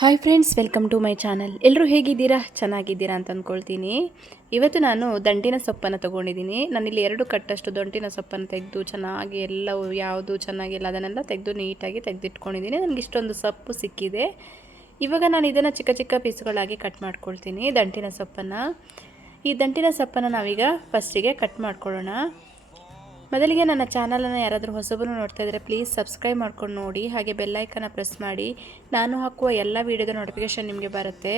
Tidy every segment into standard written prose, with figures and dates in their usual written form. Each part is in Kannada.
Hi friends, welcome to my channel. ಎಲ್ಲರೂ ಹೇಗಿದ್ದೀರಾ? ಚೆನ್ನಾಗಿದ್ದೀರಾ ಅಂತ ಅಂದ್ಕೊಳ್ತೀನಿ. ಇವತ್ತು ನಾನು ದಂಟಿನ ಸೊಪ್ಪನ್ನು ತೊಗೊಂಡಿದ್ದೀನಿ. ನಾನಿಲ್ಲಿ 2 ಕಟ್ಟಷ್ಟು ದಂಟಿನ ಸೊಪ್ಪನ್ನು ತೆಗೆದು ಚೆನ್ನಾಗಿ ಎಲ್ಲವೂ ಯಾವುದು ಚೆನ್ನಾಗಿಲ್ಲ ಅದನ್ನೆಲ್ಲ ತೆಗೆದು ನೀಟಾಗಿ ತೆಗೆದಿಟ್ಕೊಂಡಿದ್ದೀನಿ. ನನಗೆ ಇಷ್ಟೊಂದು ಸೊಪ್ಪು ಸಿಕ್ಕಿದೆ. ಇವಾಗ ನಾನು ಇದನ್ನು ಚಿಕ್ಕ ಚಿಕ್ಕ ಪೀಸ್ಗಳಾಗಿ ಕಟ್ ಮಾಡ್ಕೊಳ್ತೀನಿ. ದಂಟಿನ ಸೊಪ್ಪನ್ನು ನಾವೀಗ ಫಸ್ಟಿಗೆ ಕಟ್ ಮಾಡ್ಕೊಳ್ಳೋಣ. ಮೊದಲಿಗೆ ನನ್ನ ಚಾನಲನ್ನು ಯಾರಾದರೂ ಹೊಸಬರು ನೋಡ್ತಾ ಇದ್ದರೆ ಪ್ಲೀಸ್ ಸಬ್ಸ್ಕ್ರೈಬ್ ಮಾಡ್ಕೊಂಡು ನೋಡಿ, ಹಾಗೆ ಬೆಲ್ಲೈಕನ್ನ ಪ್ರೆಸ್ ಮಾಡಿ. ನಾನು ಹಾಕುವ ಎಲ್ಲ ವೀಡಿಯೋದ ನೋಟಿಫಿಕೇಷನ್ ನಿಮಗೆ ಬರುತ್ತೆ.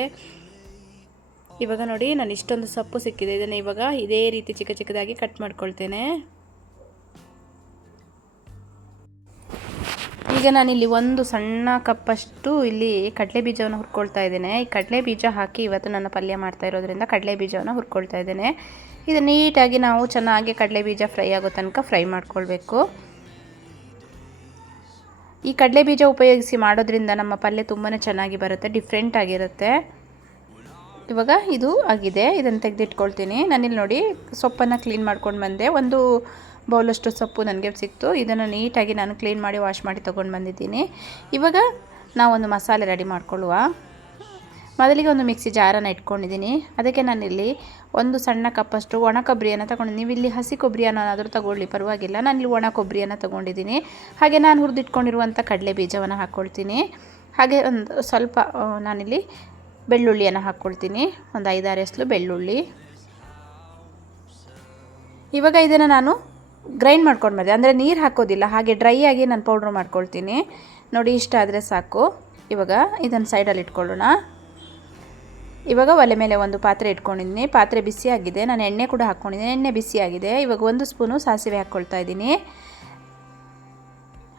ಇವಾಗ ನೋಡಿ, ನಾನು ಇಷ್ಟೊಂದು ಸೊಪ್ಪು ಸಿಕ್ಕಿದೆ. ಇದನ್ನು ಇವಾಗ ಇದೇ ರೀತಿ ಚಿಕ್ಕ ಚಿಕ್ಕದಾಗಿ ಕಟ್ ಮಾಡ್ಕೊಳ್ತೇನೆ. ಈಗ ನಾನಿಲ್ಲಿ ಒಂದು ಸಣ್ಣ ಕಪ್ಪಷ್ಟು ಇಲ್ಲಿ ಕಡಲೆ ಬೀಜವನ್ನು ಹುರ್ಕೊಳ್ತಾ ಇದ್ದೇನೆ. ಈ ಕಡಲೆ ಬೀಜ ಹಾಕಿ ಇವತ್ತು ನನ್ನ ಪಲ್ಯ ಮಾಡ್ತಾ ಇರೋದ್ರಿಂದ ಕಡಲೆ ಬೀಜವನ್ನು ಹುರ್ಕೊಳ್ತಾ ಇದ್ದೇನೆ. ಇದು ನೀಟಾಗಿ ನಾವು ಚೆನ್ನಾಗಿ ಕಡಲೆ ಬೀಜ ಫ್ರೈ ಆಗೋ ತನಕ ಫ್ರೈ ಮಾಡ್ಕೊಳ್ಬೇಕು. ಈ ಕಡಲೆ ಬೀಜ ಉಪಯೋಗಿಸಿ ಮಾಡೋದ್ರಿಂದ ನಮ್ಮ ಪಲ್ಯ ತುಂಬಾ ಚೆನ್ನಾಗಿ ಬರುತ್ತೆ, ಡಿಫ್ರೆಂಟ್ ಆಗಿರುತ್ತೆ. ಇವಾಗ ಇದು ಆಗಿದೆ, ಇದನ್ನು ತೆಗೆದಿಟ್ಕೊಳ್ತೀನಿ. ನಾನಿಲ್ಲಿ ನೋಡಿ ಸೊಪ್ಪನ್ನು ಕ್ಲೀನ್ ಮಾಡ್ಕೊಂಡು ಬಂದೆ. ಒಂದು ಬೌಲಷ್ಟು ಸೊಪ್ಪು ನನಗೆ ಸಿಕ್ತು. ಇದನ್ನು ನೀಟಾಗಿ ನಾನು ಕ್ಲೀನ್ ಮಾಡಿ ವಾಶ್ ಮಾಡಿ ತೊಗೊಂಡು ಬಂದಿದ್ದೀನಿ. ಇವಾಗ ನಾವೊಂದು ಮಸಾಲೆ ರೆಡಿ ಮಾಡ್ಕೊಳ್ಳುವ. ಮೊದಲಿಗೆ ಒಂದು ಮಿಕ್ಸಿ ಜಾರನ್ನು ಇಟ್ಕೊಂಡಿದ್ದೀನಿ. ಅದಕ್ಕೆ ನಾನಿಲ್ಲಿ ಒಂದು ಸಣ್ಣ ಕಪ್ಪಷ್ಟು ಒಣ ಕೊಬ್ಬರಿಯನ್ನು ತೊಗೊಂಡಿದ್ದೀನಿ. ನೀವು ಇಲ್ಲಿ ಹಸಿ ಕೊಬ್ಬರಿಯನ್ನಾದರೂ ತಗೊಳ್ಳಿ, ಪರವಾಗಿಲ್ಲ. ನಾನಿಲ್ಲಿ ಒಣ ಕೊಬ್ಬರಿಯನ್ನು ತೊಗೊಂಡಿದ್ದೀನಿ. ಹಾಗೆ ನಾನು ಹುರಿದಿಟ್ಕೊಂಡಿರುವಂಥ ಕಡಲೆ ಬೀಜವನ್ನು ಹಾಕ್ಕೊಳ್ತೀನಿ. ಹಾಗೆ ಒಂದು ಸ್ವಲ್ಪ ನಾನಿಲ್ಲಿ ಬೆಳ್ಳುಳ್ಳಿಯನ್ನು ಹಾಕ್ಕೊಳ್ತೀನಿ, ಒಂದು 5-6 ಎಸಳು ಬೆಳ್ಳುಳ್ಳಿ. ಇವಾಗ ಇದನ್ನು ನಾನು ಗ್ರೈಂಡ್ ಮಾಡ್ಕೊಂಡು ಬಂದೆ, ಅಂದರೆ ನೀರು ಹಾಕೋದಿಲ್ಲ, ಹಾಗೆ ಡ್ರೈ ಆಗಿ ನಾನು ಪೌಡ್ರ್ ಮಾಡ್ಕೊಳ್ತೀನಿ. ನೋಡಿ, ಇಷ್ಟ ಆದರೆ ಸಾಕು. ಇವಾಗ ಇದನ್ನು ಸೈಡಲ್ಲಿ ಇಟ್ಕೊಳ್ಳೋಣ. ಇವಾಗ ಒಲೆ ಮೇಲೆ ಒಂದು ಪಾತ್ರೆ ಇಟ್ಕೊಂಡಿದ್ದೀನಿ. ಪಾತ್ರೆ ಬಿಸಿಯಾಗಿದೆ. ನಾನು ಎಣ್ಣೆ ಕೂಡ ಹಾಕ್ಕೊಂಡಿದ್ದೀನಿ. ಎಣ್ಣೆ ಬಿಸಿಯಾಗಿದೆ. ಇವಾಗ 1 ಸ್ಪೂನು ಸಾಸಿವೆ ಹಾಕ್ಕೊಳ್ತಾ ಇದ್ದೀನಿ.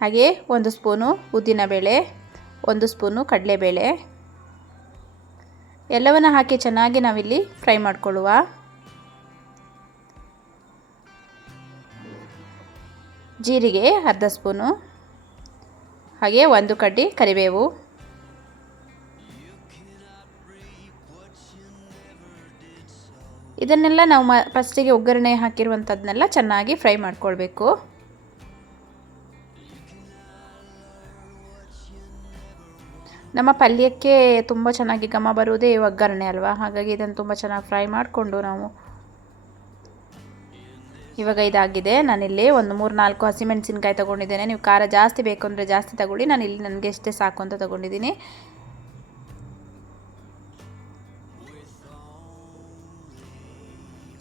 ಹಾಗೆ 1 ಸ್ಪೂನು ಉದ್ದಿನಬೇಳೆ, 1 ಸ್ಪೂನು ಕಡಲೆಬೇಳೆ, ಎಲ್ಲವನ್ನು ಹಾಕಿ ಚೆನ್ನಾಗಿ ನಾವಿಲ್ಲಿ ಫ್ರೈ ಮಾಡ್ಕೊಳ್ಳುವ. ಜೀರಿಗೆ ಅರ್ಧ ಸ್ಪೂನು, ಹಾಗೆ 1 ಕಡ್ಡಿ ಕರಿಬೇವು, ಇದನ್ನೆಲ್ಲ ನಾವು ಫಸ್ಟಿಗೆ ಒಗ್ಗರಣೆ ಹಾಕಿರುವಂಥದ್ದನ್ನೆಲ್ಲ ಚೆನ್ನಾಗಿ ಫ್ರೈ ಮಾಡ್ಕೊಳ್ಬೇಕು. ನಮ್ಮ ಪಲ್ಯಕ್ಕೆ ತುಂಬ ಚೆನ್ನಾಗಿ ಘಮ ಬರುವುದೇ ಒಗ್ಗರಣೆ ಅಲ್ವಾ, ಹಾಗಾಗಿ ಇದನ್ನು ತುಂಬ ಚೆನ್ನಾಗಿ ಫ್ರೈ ಮಾಡಿಕೊಂಡು ನಾವು ಇವಾಗ ಇದಾಗಿದೆ. ನಾನಿಲ್ಲಿ ಒಂದು 3-4 ಹಸಿಮೆಣಸಿನ್ಕಾಯಿ ತೊಗೊಂಡಿದ್ದೇನೆ. ನೀವು ಖಾರ ಜಾಸ್ತಿ ಬೇಕು ಅಂದರೆ ಜಾಸ್ತಿ ತಗೊಳ್ಳಿ. ನಾನಿಲ್ಲಿ ನನಗೆ ಎಷ್ಟೇ ಸಾಕು ಅಂತ ತೊಗೊಂಡಿದ್ದೀನಿ.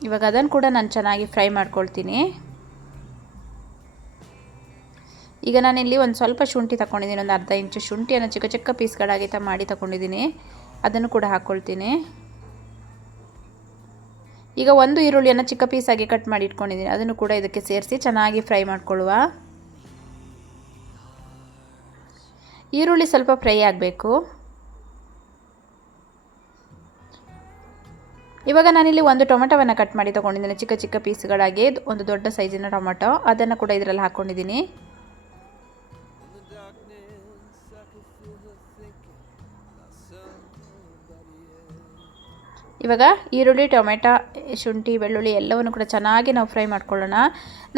ಇವಾಗ ಅದನ್ನು ಕೂಡ ನಾನು ಚೆನ್ನಾಗಿ ಫ್ರೈ ಮಾಡ್ಕೊಳ್ತೀನಿ. ಈಗ ನಾನಿಲ್ಲಿ ಒಂದು ಸ್ವಲ್ಪ ಶುಂಠಿ ತಗೊಂಡಿದ್ದೀನಿ, ಒಂದು ಅರ್ಧ ಇಂಚು ಶುಂಠಿಯನ್ನು ಚಿಕ್ಕ ಚಿಕ್ಕ ಪೀಸ್ಗಳಾಗಿ ಮಾಡಿ ತಗೊಂಡಿದ್ದೀನಿ. ಅದನ್ನು ಕೂಡ ಹಾಕ್ಕೊಳ್ತೀನಿ. ಈಗ 1 ಈರುಳ್ಳಿಯನ್ನು ಚಿಕ್ಕ ಪೀಸಾಗಿ ಕಟ್ ಮಾಡಿ ಇಟ್ಕೊಂಡಿದ್ದೀನಿ. ಅದನ್ನು ಕೂಡ ಇದಕ್ಕೆ ಸೇರಿಸಿ ಚೆನ್ನಾಗಿ ಫ್ರೈ ಮಾಡ್ಕೊಳ್ಳುವ. ಈರುಳ್ಳಿ ಸ್ವಲ್ಪ ಫ್ರೈ ಆಗಬೇಕು. ಇವಾಗ ನಾನಿಲ್ಲಿ 1 ಟೊಮೆಟೊವನ್ನು ಕಟ್ ಮಾಡಿ ತೊಗೊಂಡಿದ್ದೀನಿ ಚಿಕ್ಕ ಚಿಕ್ಕ ಪೀಸ್ಗಳಾಗಿ. ಒಂದು ದೊಡ್ಡ ಸೈಜಿನ ಟೊಮೆಟೊ, ಅದನ್ನು ಕೂಡ ಇದರಲ್ಲಿ ಹಾಕ್ಕೊಂಡಿದ್ದೀನಿ. ಇವಾಗ ಈರುಳ್ಳಿ, ಟೊಮೆಟೊ, ಶುಂಠಿ, ಬೆಳ್ಳುಳ್ಳಿ ಎಲ್ಲವನ್ನು ಕೂಡ ಚೆನ್ನಾಗಿ ನಾವು ಫ್ರೈ ಮಾಡ್ಕೊಳ್ಳೋಣ.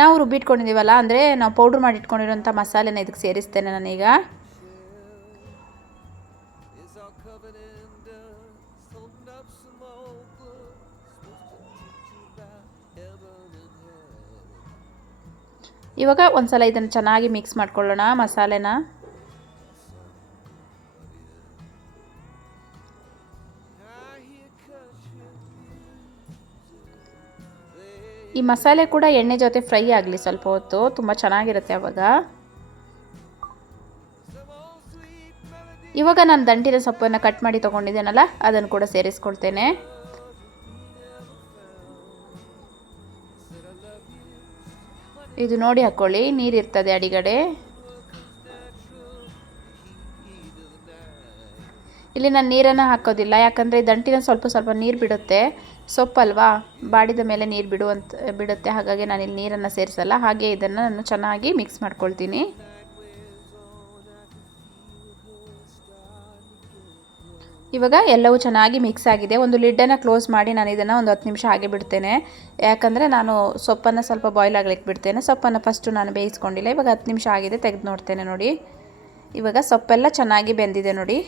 ನಾವು ರುಬ್ಬಿಟ್ಕೊಂಡಿದ್ದೀವಲ್ಲ, ಅಂದರೆ ನಾವು ಪೌಡ್ರ್ ಮಾಡಿ ಇಟ್ಕೊಂಡಿರೋಂಥ ಮಸಾಲೆನ ಇದಕ್ಕೆ ಸೇರಿಸ್ತೇನೆ ನಾನೀಗ. ಇವಾಗ ಒಂದ್ಸಲ ಇದನ್ನು ಚೆನ್ನಾಗಿ ಮಿಕ್ಸ್ ಮಾಡ್ಕೊಳ್ಳೋಣ ಮಸಾಲೆನ. ಈ ಮಸಾಲೆ ಕೂಡ ಎಣ್ಣೆ ಜೊತೆ ಫ್ರೈ ಆಗಲಿ ಸ್ವಲ್ಪ ಹೊತ್ತು, ತುಂಬ ಚೆನ್ನಾಗಿರುತ್ತೆ ಆವಾಗ. ಇವಾಗ ನಾನು ದಂಟಿನ ಸೊಪ್ಪನ್ನು ಕಟ್ ಮಾಡಿ ತೊಗೊಂಡಿದ್ದೇನಲ್ಲ, ಅದನ್ನು ಕೂಡ ಸೇರಿಸ್ಕೊಳ್ತೇನೆ. ಇದು ನೋಡಿ ಹಾಕ್ಕೊಳ್ಳಿ, ನೀರಿರ್ತದೆ ಅಡಿಗಡೆ. ಇಲ್ಲಿ ನಾನು ನೀರನ್ನು ಹಾಕೋದಿಲ್ಲ, ಯಾಕಂದರೆ ದಂಟಿನ ಸ್ವಲ್ಪ ನೀರು ಬಿಡುತ್ತೆ. ಸೊಪ್ಪಲ್ವಾ, ಬಾಡಿದ ಮೇಲೆ ನೀರು ಬಿಡುತ್ತೆ, ಹಾಗಾಗಿ ನಾನಿಲ್ಲಿ ನೀರನ್ನು ಸೇರಿಸಲ್ಲ. ಹಾಗೆ ಇದನ್ನು ನಾನು ಚೆನ್ನಾಗಿ ಮಿಕ್ಸ್ ಮಾಡ್ಕೊಳ್ತೀನಿ. ಇವಾಗ ಎಲ್ಲವೂ ಚೆನ್ನಾಗಿ ಮಿಕ್ಸ್ ಆಗಿದೆ. ಒಂದು ಲಿಡ್ಡನ್ನು ಕ್ಲೋಸ್ ಮಾಡಿ ನಾನು ಇದನ್ನು ಒಂದು 10 ನಿಮಿಷ ಹಾಗೆ ಬಿಡ್ತೇನೆ. ಯಾಕಂದರೆ ನಾನು ಸೊಪ್ಪನ್ನು ಸ್ವಲ್ಪ ಬಾಯ್ಲ್ ಆಗಲಿಕ್ಕೆ ಬಿಡ್ತೇನೆ. ಸೊಪ್ಪನ್ನು ಫಸ್ಟು ನಾನು ಬೇಯಿಸ್ಕೊಂಡಿಲ್ಲ. ಇವಾಗ 10 ನಿಮಿಷ ಆಗಿದೆ, ತೆಗೆದು ನೋಡ್ತೇನೆ ನೋಡಿ. ಇವಾಗ ಸೊಪ್ಪೆಲ್ಲ ಚೆನ್ನಾಗಿ ಬೆಂದಿದೆ ನೋಡಿ.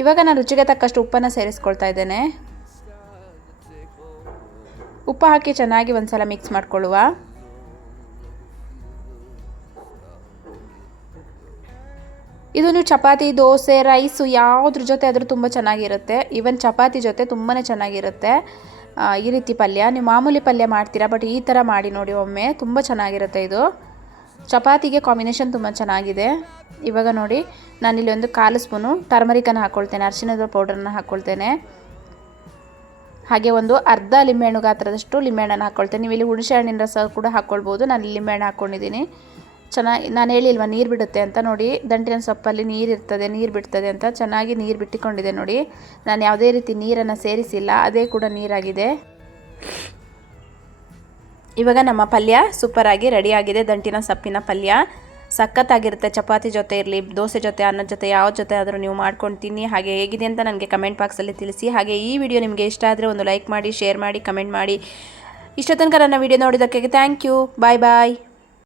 ಇವಾಗ ನಾನು ರುಚಿಗೆ ತಕ್ಕಷ್ಟು ಉಪ್ಪನ್ನು ಸೇರಿಸ್ಕೊಳ್ತಾ ಇದ್ದೇನೆ. ಉಪ್ಪು ಹಾಕಿ ಚೆನ್ನಾಗಿ ಒಂದ್ಸಲ ಮಿಕ್ಸ್ ಮಾಡ್ಕೊಳ್ಳುವ. ಇದು ನೀವು ಚಪಾತಿ, ದೋಸೆ, ರೈಸು ಯಾವುದ್ರ ಜೊತೆ ಆದರೂ ತುಂಬ ಚೆನ್ನಾಗಿರುತ್ತೆ. ಈವನ್ ಚಪಾತಿ ಜೊತೆ ತುಂಬಾ ಚೆನ್ನಾಗಿರುತ್ತೆ ಈ ರೀತಿ ಪಲ್ಯ. ನೀವು ಮಾಮೂಲಿ ಪಲ್ಯ ಮಾಡ್ತೀರಾ, ಬಟ್ ಈ ಥರ ಮಾಡಿ ನೋಡಿ ಒಮ್ಮೆ, ತುಂಬ ಚೆನ್ನಾಗಿರುತ್ತೆ. ಇದು ಚಪಾತಿಗೆ ಕಾಂಬಿನೇಷನ್ ತುಂಬ ಚೆನ್ನಾಗಿದೆ. ಇವಾಗ ನೋಡಿ ನಾನಿಲ್ಲಿ ಒಂದು 1/4 ಸ್ಪೂನು ಟರ್ಮರಿಕನ್ನು ಹಾಕ್ಕೊಳ್ತೇನೆ, ಅರಿಶಿಣದ ಪೌಡರನ್ನು ಹಾಕ್ಕೊಳ್ತೇನೆ. ಹಾಗೆ ಒಂದು ಅರ್ಧ ಲಿಂಬೆಹಣ್ಣು ಗಾತ್ರದಷ್ಟು ಲಿಂಬೆಹಣ್ಣನ್ನು ಹಾಕ್ಕೊಳ್ತೇನೆ. ನೀವು ಇಲ್ಲಿ ಹುಣಸೆ ಹಣ್ಣಿನ ರಸ ಕೂಡ ಹಾಕ್ಕೊಳ್ಬೋದು. ನಾನು ಲಿಂಬೆಹಣ್ಣು ಹಾಕ್ಕೊಂಡಿದ್ದೀನಿ. ಚೆನ್ನಾಗಿ ನಾನು ಹೇಳಿಲ್ವ ನೀರು ಬಿಡುತ್ತೆ ಅಂತ. ನೋಡಿ ದಂಟಿನ ಸೊಪ್ಪಲ್ಲಿ ನೀರು ಬಿಡ್ತದೆ ಅಂತ. ಚೆನ್ನಾಗಿ ನೀರು ಬಿಟ್ಟಿಕೊಂಡಿದೆ ನೋಡಿ. ನಾನು ಯಾವುದೇ ರೀತಿ ನೀರನ್ನು ಸೇರಿಸಿಲ್ಲ, ಅದೇ ಕೂಡ ನೀರಾಗಿದೆ. ಇವಾಗ ನಮ್ಮ ಪಲ್ಯ ಸೂಪರಾಗಿ ರೆಡಿಯಾಗಿದೆ. ದಂಟಿನ ಸೊಪ್ಪಿನ ಪಲ್ಯ ಸಖತ್ತಾಗಿರುತ್ತೆ. ಚಪಾತಿ ಜೊತೆ ಇರಲಿ, ದೋಸೆ ಜೊತೆ, ಅನ್ನದ ಜೊತೆ, ಯಾವ ಜೊತೆ ಆದರೂ ನೀವು ಮಾಡ್ಕೊಂಡು ತಿನ್ನಿ. ಹಾಗೆ ಹೇಗಿದೆ ಅಂತ ನನಗೆ ಕಮೆಂಟ್ ಬಾಕ್ಸಲ್ಲಿ ತಿಳಿಸಿ. ಹಾಗೆ ಈ ವಿಡಿಯೋ ನಿಮಗೆ ಇಷ್ಟ ಆದರೆ ಒಂದು ಲೈಕ್ ಮಾಡಿ, ಶೇರ್ ಮಾಡಿ, ಕಮೆಂಟ್ ಮಾಡಿ. ಇಷ್ಟ ತನಕ ನನ್ನ ವಿಡಿಯೋ ನೋಡಿದ್ದಕ್ಕೆ ಥ್ಯಾಂಕ್ ಯು. Bye bye.